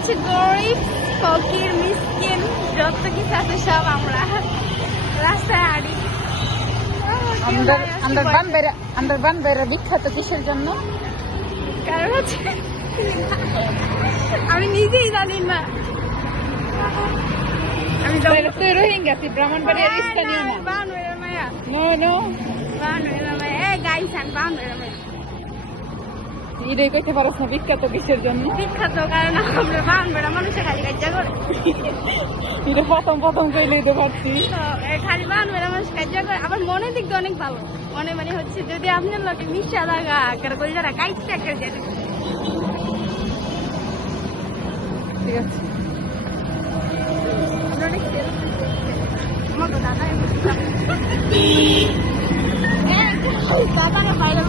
হচ্ছে গরিব ফকির মিসকিন যত কিছু আছে সব আমরা রাস্তায় আড়ি। আমাদের বানবেরা বিখ্যাত কিসের জন্য? কারণ হচ্ছে আমি নিজেই জানি না। আমি তুই রোহিঙ্গা, তুই ব্রাহ্মণবাড়িয়ার স্থানীয় না। বানবেরা মায়া, নো নো, বানবেরা মায়া, এই গাইস আমি বানবেরা মায়া। এটাই কইতে পারছ না বিখ্যাত কিসের জন্য? বিখ্যাত কারণ আমরা বানবেরা মানুষের খালি কাজটা করে। এটা প্রথম কইলেই তো পারছি। তো খালি বানবেরা মানুষ কাজটা করে। আবার মনের দিক দিয়ে অনেক ভালো। মনে মানে হচ্ছে যদি আপনার লোকে মিশা লাগা করে যারা কাইটটা করে যায়। ঠিক আছে, দাদা না বাইরে